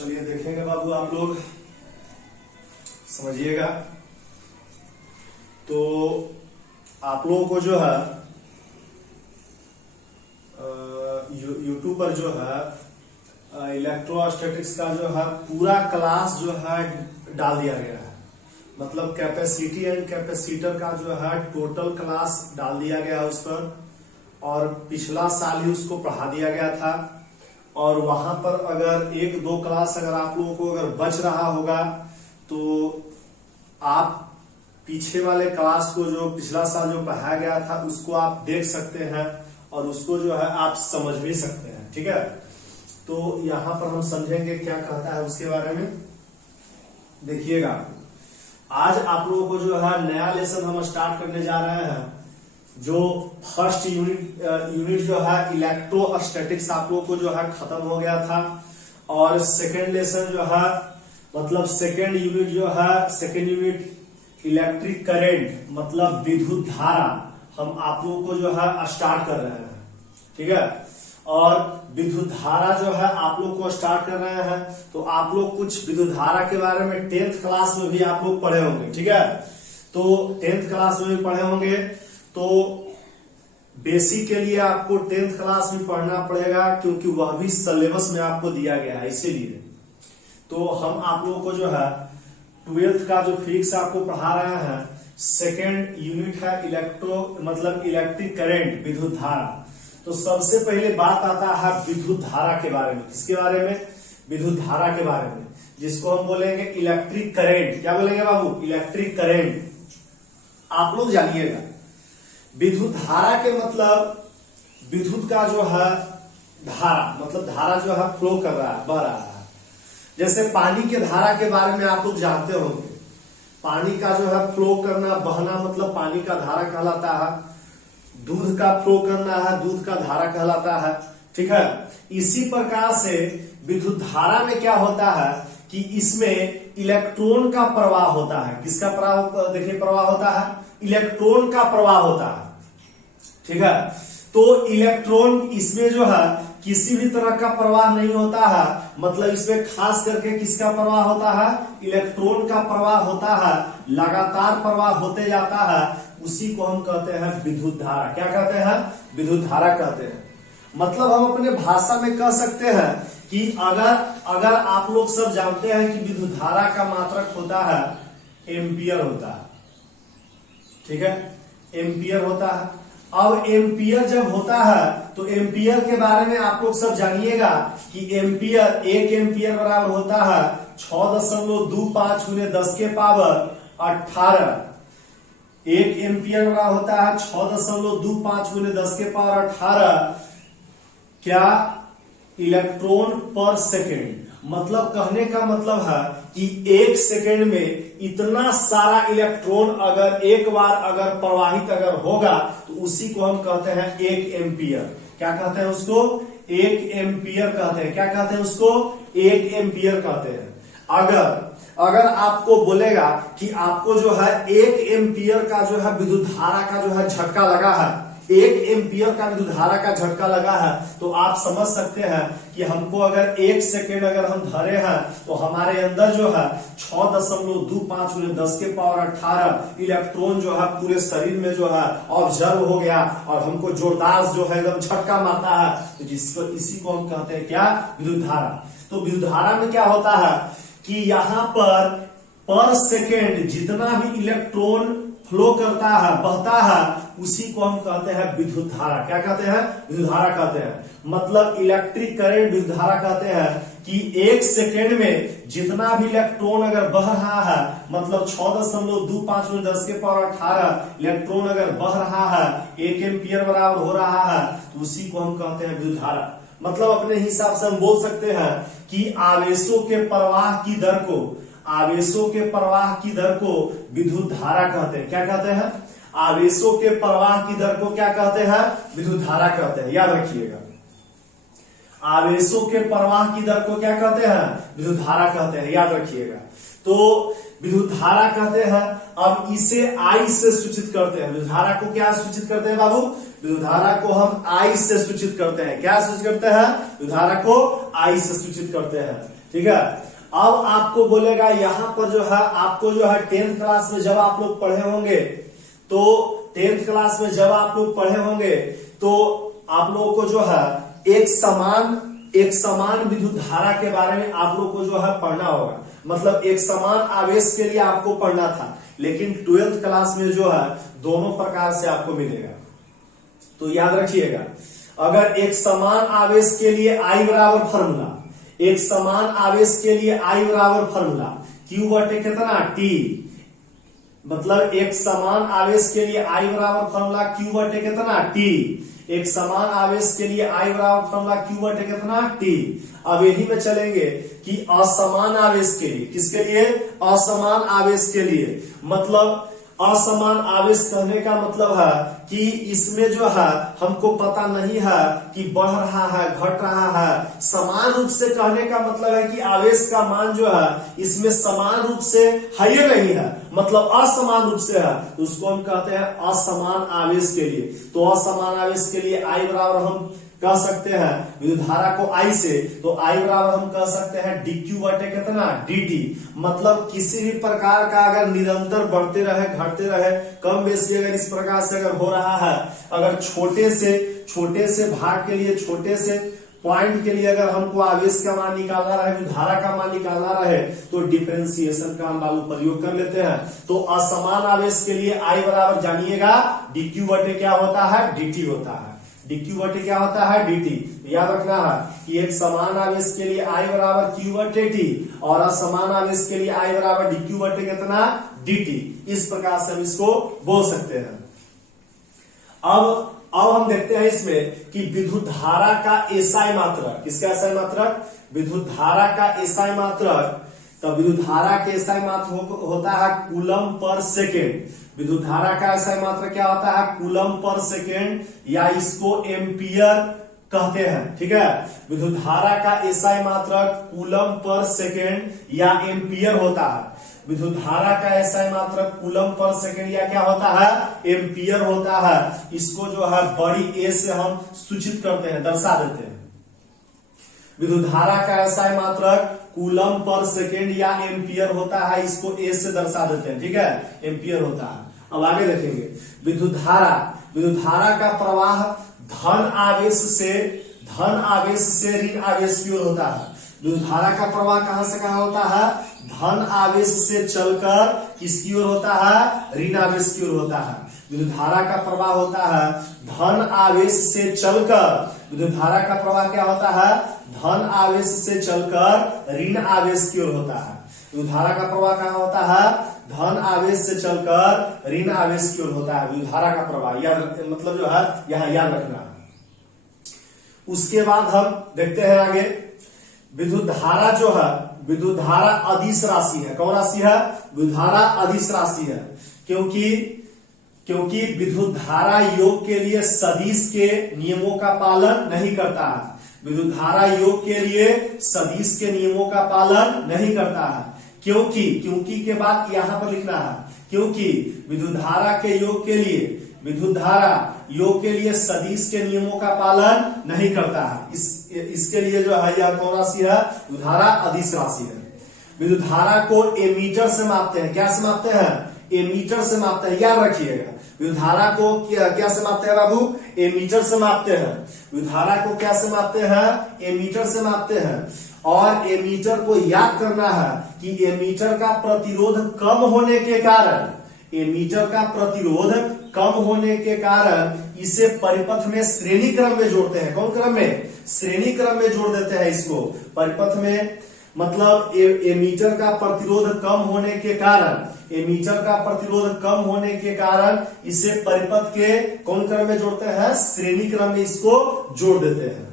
चलिए देखेंगे बाबू, आप लोग समझिएगा। तो आप लोगों को जो है यूट्यूब पर जो है इलेक्ट्रोस्टैटिक्स का जो है पूरा क्लास जो है डाल दिया गया है। मतलब कैपेसिटी एंड कैपेसिटर का जो है टोटल क्लास डाल दिया गया है उस पर, और पिछला साल ही उसको पढ़ा दिया गया था। और वहां पर अगर एक दो क्लास अगर आप लोगों को अगर बच रहा होगा तो आप पीछे वाले क्लास को जो पिछला साल जो पढ़ाया गया था उसको आप देख सकते हैं और उसको जो है आप समझ भी सकते हैं। ठीक है, तो यहां पर हम समझेंगे क्या कहता है उसके बारे में। देखिएगा, आज आप लोगों को जो है नया लेसन हम स्टार्ट करने जा रहे हैं। जो फर्स्ट यूनिट जो है इलेक्ट्रोस्टैटिक्स आप लोगों को जो है खत्म हो गया था, और सेकेंड लेसन जो है मतलब सेकेंड यूनिट इलेक्ट्रिक करंट मतलब विद्युत धारा हम आप लोगों को जो है स्टार्ट कर रहे हैं। ठीक है, और विद्युत धारा जो है आप लोग को स्टार्ट कर रहे हैं तो आप लोग कुछ विद्युत धारा के बारे में 10th क्लास में भी आप लोग पढ़े होंगे। ठीक है, तो 10th क्लास में भी पढ़े होंगे, तो बेसिक के लिए आपको 10th क्लास में पढ़ना पड़ेगा क्योंकि वह भी सिलेबस में आपको दिया गया है। इसीलिए तो हम आप लोगों को जो है 12th का जो फिजिक्स आपको पढ़ा रहे हैं, सेकेंड यूनिट है इलेक्ट्रिक करंट विद्युत धारा। तो सबसे पहले बात आता है विद्युत धारा के बारे में। किसके बारे में? विद्युत धारा के बारे में, जिसको हम बोलेंगे इलेक्ट्रिक करंट। क्या बोलेंगे बाबू? Electric current. आप लोग जानिएगा, विद्युत धारा के मतलब विद्युत का जो है धारा, मतलब धारा जो है फ्लो कर रहा है, बह रहा है। जैसे पानी के धारा के बारे में आप लोग जानते होंगे, पानी का जो है फ्लो करना, बहना मतलब पानी का धारा कहलाता है। दूध का फ्लो करना है, दूध का धारा कहलाता है। ठीक है, इसी प्रकार से विद्युत धारा में क्या होता है कि इसमें इलेक्ट्रॉन का प्रवाह होता है। किसका प्रवाह? देखिए, प्रवाह होता है, इलेक्ट्रॉन का प्रवाह होता है। ठीक है, तो इलेक्ट्रॉन इसमें जो है किसी भी तरह का प्रवाह नहीं होता है। मतलब इसमें खास करके किसका प्रवाह होता है? इलेक्ट्रॉन का प्रवाह होता है, लगातार प्रवाह होते जाता है। उसी को हम कहते हैं विद्युत धारा। क्या कहते हैं? विद्युत धारा कहते हैं। मतलब हम अपने भाषा में कह सकते हैं कि अगर आप लोग सब जानते हैं कि विद्युत धारा का मात्रक होता है एम्पियर होता है। ठीक है, एम्पियर होता है। अब एम्पियर जब होता है तो एम्पियर के बारे में आप लोग सब जानिएगा कि एम्पियर, 1 एम्पियर बराबर होता है 6.25 × 10 के पावर 18। 1 एम्पियर बराबर होता है 6.25 × 10 के पावर 18 क्या? इलेक्ट्रॉन पर सेकेंड। मतलब कहने का मतलब है कि 1 सेकेंड में इतना सारा इलेक्ट्रॉन अगर एक बार अगर प्रवाहित अगर होगा तो उसी को हम कहते हैं 1 एम्पियर। क्या कहते हैं उसको? 1 एम्पियर कहते हैं। क्या कहते हैं उसको? 1 एम्पियर कहते हैं। अगर आपको बोलेगा कि आपको जो है 1 एम्पियर का जो है विद्युत धारा का जो है झटका लगा है, 1 एम्पियर का विद्युत धारा का झटका लगा है, तो आप समझ सकते हैं कि हमको अगर 1 सेकेंड अगर हम धरे हैं तो हमारे अंदर जो है 6.25 × 10 के पावर 18 इलेक्ट्रॉन जो है पूरे शरीर में जो है ऑब्जर्व हो गया और हमको जोरदार जो है एकदम झटका मारता है। तो इसी को हम कहते हैं क्या? विद्युत धारा। तो विद्युत धारा में क्या होता है कि यहाँ पर सेकेंड जितना भी इलेक्ट्रॉन फ्लो करता है, बहता है, उसी को हम कहते हैं विद्युत धारा। क्या कहते हैं? विद्युत धारा कहते हैं। मतलब इलेक्ट्रिक करंट विद्युत धारा कहते हैं कि 1 सेकेंड में जितना भी इलेक्ट्रॉन अगर बह रहा है, मतलब 6.25 × 10 के पावर 18 इलेक्ट्रॉन अगर बह रहा है, 1 एम्पियर बराबर हो रहा है, तो उसी को हम कहते हैं विद्युत धारा। मतलब अपने हिसाब से हम बोल सकते हैं कि आवेशों के प्रवाह की दर को विद्युत धारा कहते हैं। क्या कहते हैं? आवेशों के प्रवाह की दर को क्या कहते हैं? विद्युत धारा कहते हैं। याद रखिएगा, आवेशों के प्रवाह की दर को क्या कहते हैं? विद्युत धारा कहते हैं। याद रखिएगा, तो विद्युत धारा कहते हैं। अब इसे I से सूचित करते हैं। विद्युत धारा को क्या सूचित करते हैं बाबू? विद्युत धारा को हम I से सूचित करते हैं। क्या सूचित करते हैं? विद्युत धारा को I से सूचित करते हैं। ठीक है। अब आपको बोलेगा यहां पर जो है आपको जो है 10th क्लास में जब आप लोग पढ़े होंगे तो 10th क्लास में जब आप लोग पढ़े होंगे तो आप लोगों को जो है एक समान विद्युत धारा के बारे में आप लोग को जो है पढ़ना होगा। मतलब एक समान आवेश के लिए आपको पढ़ना था, लेकिन 12th क्लास में जो है दोनों प्रकार से आपको मिलेगा। तो याद रखिएगा, अगर एक समान आवेश के लिए I बराबर फॉर्मूला, एक समान आवेश के लिए I बराबर फॉर्मूला Q बटे कितना T, मतलब एक समान आवेश के लिए I बराबर फॉर्मूला Q बटे कितना T, एक समान आवेश के लिए I बराबर फॉर्मूला Q बटे कितना T। अब यही में चलेंगे कि असमान आवेश के लिए, किसके लिए, असमान आवेश के लिए, मतलब असमान आवेश कहने का मतलब है कि इसमें जो है हमको पता नहीं है कि बढ़ रहा है घट रहा है। समान रूप से कहने का मतलब है कि आवेश का मान जो है इसमें समान रूप से है ही नहीं है, मतलब असमान रूप से है, तो उसको हम कहते हैं असमान आवेश के लिए। तो असमान आवेश के लिए I बराबर हम कह सकते हैं विद्युत धारा को I से, तो I बराबर हम कह सकते हैं dq बटे कितना dt। मतलब किसी भी प्रकार का अगर निरंतर बढ़ते रहे घटते रहे कम बेसी अगर इस प्रकार से अगर हो रहा है, अगर छोटे से भाग के लिए, छोटे से पॉइंट के लिए अगर हमको आवेश का मान निकालना रहे, विद्युत धारा का मान निकालना रहे, तो डिफरेंशिएशन का हम बालू प्रयोग कर लेते हैं। तो असमान आवेश के लिए I बराबर जानिएगा dq बटे क्या होता है dt होता है, dq बटे क्या होता है dt। याद रखना है कि एक समान आवेश के लिए I बराबर q बटे t और असमान आवेश के लिए I बराबर dq बटे कितना dt। इस प्रकार से हम इसको बोल सकते हैं। अब हम देखते हैं इसमें कि विद्युत धारा का एसआई मात्रक, किसका एसआई मात्रक, विद्युत धारा का एसआई मात्रक। तो विद्युत धारा के एसआई मात्रक होता है कूलम पर सेकेंड। विद्युत धारा का एसआई मात्रक क्या होता है कूलम पर सेकेंड, या इसको एम्पियर कहते हैं। ठीक है, विद्युत धारा का एसआई मात्रक कूलम पर सेकेंड या एम्पियर होता है। विद्युत धारा का एसआई मात्रक कूलम पर सेकेंड या क्या होता है एम्पियर होता है। इसको जो है बड़ी ए से हम सूचित करते हैं, दर्शा देते हैं। विद्युत धारा का एसआई मात्रक कूलम पर सेकेंड या एम्पियर होता है, इसको ए से दर्शा देते हैं। ठीक है, एम्पियर होता है। अब आगे देखेंगे विद्युत धारा का प्रवाह धन आवेश से ऋण आवेश की ओर होता है। विद्युत धारा का प्रवाह कहां से कहां होता है, धन आवेश से चलकर किसकी ओर होता है, ऋण आवेश की ओर होता है। विद्युत धारा का प्रवाह होता है धन आवेश से चलकर, विद्युत धारा का प्रवाह क्या होता है, धन आवेश से चलकर ऋण आवेश की ओर होता है। विद्युत धारा का प्रवाह कहां होता है, धन आवेश से चलकर ऋण आवेश की ओर होता है। विद्युत धारा का प्रवाह मतलब जो है यहां याद रखना है। उसके बाद हम देखते हैं आगे, विद्युत धारा जो है, विद्युत धारा अदिश राशि है। कौन राशि है, विद्युत धारा अदिश राशि है, क्योंकि विद्युत धारा योग के लिए सदिश के नियमों का पालन नहीं करता है। विद्युत धारा योग के लिए सदिश के नियमों का पालन नहीं करता है। क्योंकि के बाद यहां पर लिखना है, क्योंकि विद्युत धारा के योग के लिए, विद्युत धारा योग के लिए सदिश के नियमों का पालन नहीं करता है। इसके लिए जो है यह कौन राशि है, विद्युत धारा अदिश राशि है। विद्युत धारा को एमीटर से मापते हैं। क्या से मापते हैं, एमीटर से मापते हैं, याद रखिएगा। विद्युत धारा को क्या से मापते हैं बाबू, एमीटर से मापते हैं। विद्युत धारा को क्या से मापते हैं, एमीटर से मापते हैं। और एमीटर को याद करना है कि एमीटर का प्रतिरोध कम होने के कारण, एमीटर का प्रतिरोध कम होने के कारण इसे परिपथ में श्रेणी क्रम में जोड़ते हैं। कौन क्रम में, श्रेणी क्रम में जोड़ देते हैं इसको परिपथ में। मतलब एमीटर का प्रतिरोध कम होने के कारण, एमीटर का प्रतिरोध कम होने के कारण इसे परिपथ के कौन क्रम में जोड़ते हैं, श्रेणी क्रम में इसको जोड़ देते हैं।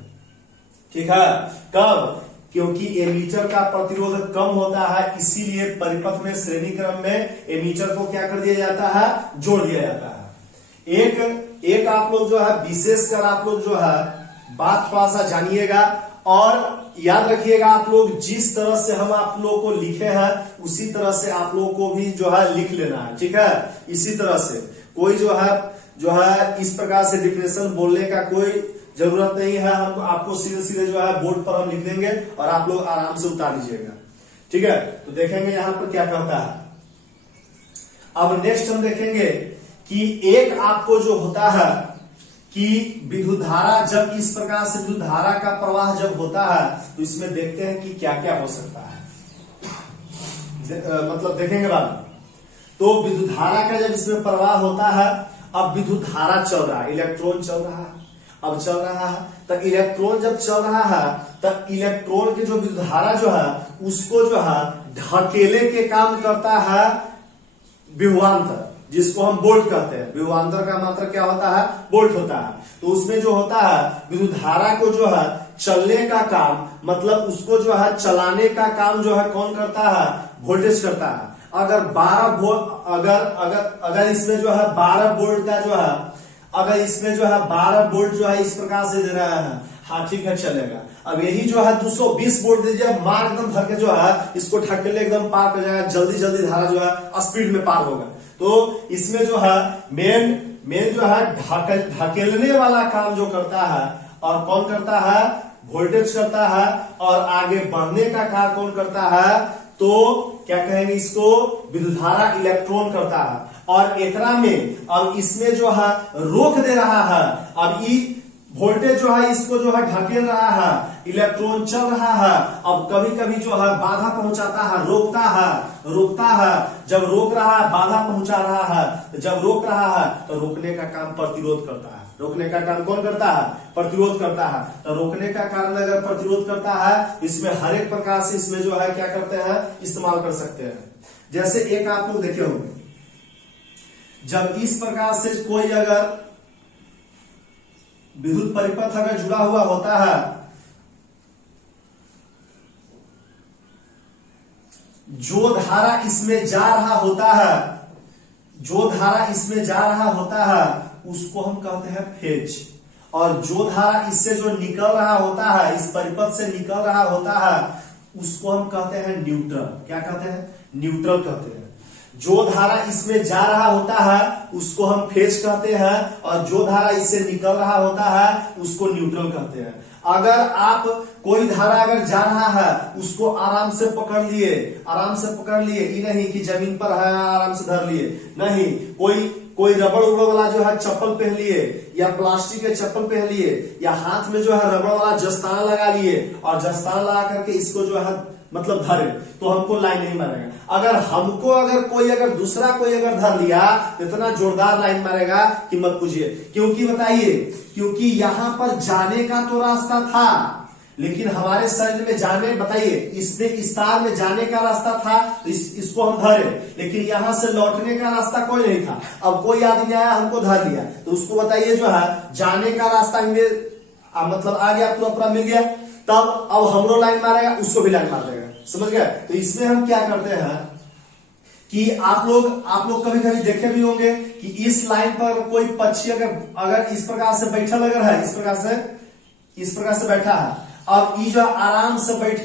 ठीक है, कब, क्योंकि एमीटर का प्रतिरोध कम होता है, इसीलिए परिपथ में श्रेणी क्रम में एमीटर को क्या कर दिया जाता है, जोड़ दिया जाता है। एक आप लोग जो है विशेषकर आप लोग जो है बात थोड़ा सा जानिएगा और याद रखिएगा। आप लोग जिस तरह से हम आप लोग को लिखे हैं उसी तरह से आप लोग को भी जो है लिख लेना है। ठीक है, इसी तरह से कोई जो है इस प्रकार से डिफिनेशन बोलने का कोई जरूरत नहीं है, हमको आपको सीधे सीधे जो है बोर्ड पर हम लिख देंगे और आप लोग आराम से उतार लीजिएगा। ठीक है, तो देखेंगे यहां पर क्या कहता है। अब नेक्स्ट हम देखेंगे कि एक आपको जो होता है कि विद्युत धारा, जब इस प्रकार से विद्युत धारा का प्रवाह जब होता है तो इसमें देखते हैं कि क्या क्या हो सकता है, मतलब देखेंगे बाद में। तो विद्युत धारा का जब इसमें प्रवाह होता है, अब विद्युत धारा चल रहा है, इलेक्ट्रॉन चल रहा है, अब चल रहा है, तो इलेक्ट्रॉन जब चल रहा है तो इलेक्ट्रॉन की जो विद्युत धारा जो है उसको जो है ढकेले के काम करता है विभवांतर, जिसको हम वोल्ट कहते हैं। विभवांतर का मात्रक क्या होता है, वोल्ट होता है। तो उसमें जो होता है विद्युत धारा को जो है चलने का काम, मतलब उसको जो है चलाने का काम जो है कौन करता है, वोल्टेज करता है। अगर 12 वोल्ट, अगर इसमें जो है 12 वोल्ट का जो है, अगर इसमें जो है 12 वोल्ट जो है इस प्रकार से दे रहा है, हाँ ठीक है चलेगा। अब यही जो है 220 वोल्ट दीजिए, मार एकदम धर के जो है इसको ढकेले एकदम पार कर जाएगा, जल्दी जल्दी धारा जो है स्पीड में पार होगा। तो इसमें जो है मेन जो है ढकेलने वाला काम जो करता है, और कौन करता है, वोल्टेज करता है, और आगे बढ़ने का कार्य कौन करता है, तो क्या कहेंगे इसको, विद्युत धारा इलेक्ट्रॉन करता है। और एकरा में अब इसमें जो है रोक दे रहा है, अब ये वोल्टेज जो है इसको जो है ढकेल रहा है, इलेक्ट्रॉन चल रहा है। अब कभी कभी जो है बाधा पहुंचाता है, रोकता है। जब रोक रहा है बाधा पहुंचा रहा है, जब रोक रहा है तो रोकने का काम प्रतिरोध करता है। रोकने का काम कौन करता है, प्रतिरोध करता है। तो रोकने का कारण अगर प्रतिरोध करता है, इसमें हर एक प्रकार से इसमें जो है क्या करते हैं, इस्तेमाल कर सकते हैं। जैसे एक आप लोग देखे होंगे, जब इस प्रकार से कोई अगर विद्युत परिपथ अगर जुड़ा हुआ होता है, जो धारा इसमें जा रहा होता है, जो धारा इसमें जा रहा होता है उसको हम कहते हैं फेज, और जो धारा इससे जो निकल रहा होता है, इस परिपथ से निकल रहा होता है, उसको हम कहते हैं न्यूट्रल। क्या कहते हैं, न्यूट्रल कहते हैं। जो धारा इसमें जा रहा होता है उसको हम फेज कहते हैं, और जो धारा इससे निकल रहा होता है उसको न्यूट्रल कहते हैं। अगर आप कोई धारा अगर जा रहा है उसको आराम से पकड़ लिए, ये नहीं कि जमीन पर है आराम से धर लिए, नहीं, कोई रबड़ वाला जो है चप्पल पहन लिए, या प्लास्टिक के चप्पल पहन लिए, या हाथ में जो है रबड़ वाला जस्तान लगा लिए, और जस्तान लगा करके इसको जो है मतलब धरे, तो हमको लाइन नहीं मारेगा। अगर दूसरा कोई अगर धर लिया तो इतना जोरदार लाइन मारेगा कि मत पूछिए। क्योंकि बताइए, क्योंकि यहां पर जाने का तो रास्ता था, लेकिन हमारे शरीर में जाने, बताइए इसमें इस तार में जाने का रास्ता था, तो इसको हम धरे, लेकिन यहां से लौटने का रास्ता कोई नहीं था। अब कोई आदमी आया हमको धर लिया, तो उसको बताइए जो है जाने का रास्ता मतलब आ गया, पूरा मिल गया, तब अब हमरो लाइन मारेगा, उसको भी लाइन मार देगा। समझ गए। तो इसमें हम क्या करते हैं कि आप लोग कभी कभी देखे भी होंगे कि इस लाइन पर कोई पक्षी अगर इस प्रकार से बैठा लगा है, इस प्रकार से बैठा है, अब ये जो आराम से बैठ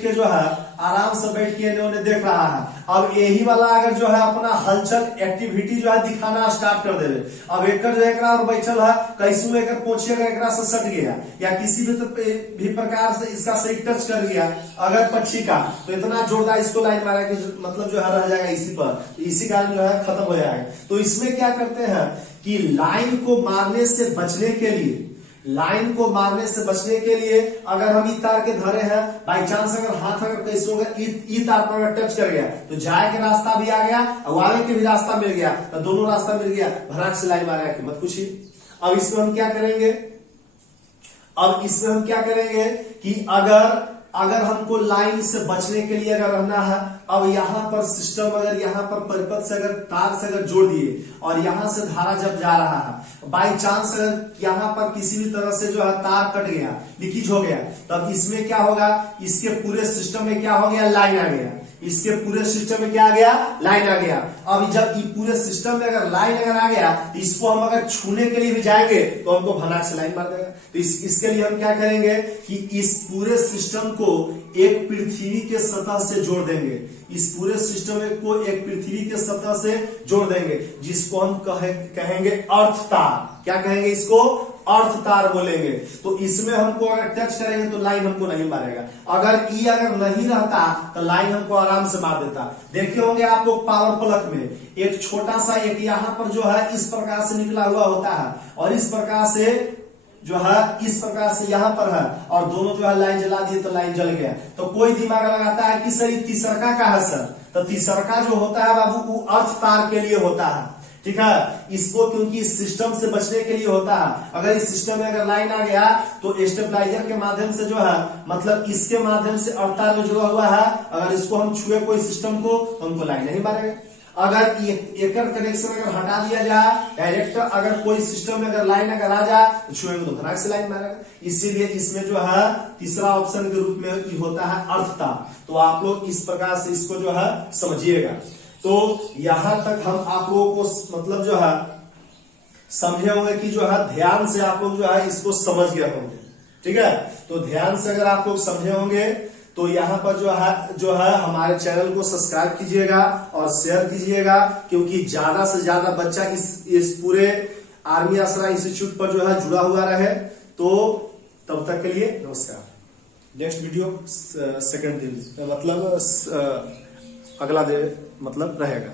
के उन्हें देख रहा है। अब यही वाला अगर जो है अपना हलचल एक्टिविटी जो है दिखाना स्टार्ट कर देवे, अब एक जो एकरा और बैठल है, कैसू एक पोछे एकरा से सट गया, या किसी भी प्रकार से इसका सही टच कर गया अगर पक्षी का, तो इतना जोरदार इसको लाइन मारा कि मतलब जो है रह जाएगा इसी पर, इसी कारण जो है खत्म हो जाएगा। तो इसमें क्या करते हैं कि लाइन को मारने से बचने के लिए अगर हम ई तार के धरे हैं, बाई चांस अगर हाथ अगर कैसे होगा ई तार पर अगर टच कर गया तो जाए के रास्ता भी आ गया और आगे के भी रास्ता मिल गया, तो दोनों रास्ता मिल गया, भराक से लाइन मारेगा कि मत पूछिए। अब इसमें हम क्या करेंगे कि अगर हमको लाइन से बचने के लिए अगर रहना है, अब यहाँ पर सिस्टम अगर यहाँ पर परिपथ से अगर तार से अगर जोड़ दिए और यहाँ से धारा जब जा रहा है, बाई चांस अगर यहाँ पर किसी भी तरह से जो है तार कट गया, लीकेज हो गया, तब इसमें क्या होगा, इसके पूरे सिस्टम में क्या हो गया, लाइन आ गया। इसके पूरे सिस्टम में क्या आ गया, लाइन आ गया। अब जब ये पूरे सिस्टम में अगर लाइन अगर आ गया, इसको हम अगर छूने के लिए भी जाएंगे तो हमको भनाक से लाइन मार देगा। तो इसके लिए हम क्या करेंगे कि इस पूरे सिस्टम को एक पृथ्वी के सतह से जोड़ देंगे, इस पूरे सिस्टम को एक पृथ्वी के सतह से जोड़ देंगे, जिसको हम कहेंगे अर्थ तार। क्या कहेंगे इसको, अर्थ तार बोलेंगे। तो इसमें हमको अगर टच करेंगे तो लाइन हमको नहीं मारेगा। अगर ई अगर नहीं रहता तो लाइन हमको आराम से मार देता। देखे होंगे आप लोग पावर प्लग में एक छोटा सा एक यहाँ पर जो है इस प्रकार से निकला हुआ होता है और इस प्रकार से जो है इस प्रकार से यहाँ पर है और दोनों जो है लाइन जला दिए तो लाइन जल गया। तो कोई दिमाग लगाता है कि सर तीसरका का है सर, तो तीसरका जो होता है बाबू वो अर्थ तार के लिए होता है, ठीक है। इसको क्योंकि इस सिस्टम से बचने के लिए होता है। अगर इस सिस्टम में अगर लाइन आ गया तो स्टेबलाइजर के माध्यम से जो है मतलब इसके माध्यम से अर्थ तार में जुड़ा हुआ है, अगर इसको हम छुए कोई सिस्टम को तो हमको लाइन नहीं मारेगा। अगर एक कनेक्शन अगर हटा दिया जाए डायरेक्ट अगर कोई सिस्टम में अगर लाइन अगर आ जाए तो छुएंगे तो खराक से लाइन मारेगा। इसीलिए इसमें जो है तीसरा ऑप्शन के रूप में होता है अर्थ तार। तो आप लोग इस प्रकार से इसको जो है समझिएगा। तो यहां तक हम आप लोगों को मतलब जो है समझे होंगे कि जो है ध्यान से आप लोग जो है इसको समझ गए होंगे, ठीक है। तो ध्यान से अगर आप लोग समझे होंगे तो यहाँ पर जो है हमारे चैनल को सब्सक्राइब कीजिएगा और शेयर कीजिएगा, क्योंकि ज्यादा से ज्यादा बच्चा इस पूरे आर्मी आसरा इंस्टीट्यूट पर जो है जुड़ा हुआ रहे। तो तब तक के लिए नमस्कार। नेक्स्ट वीडियो सेकंड दिन मतलब अगला दिन मतलब रहेगा।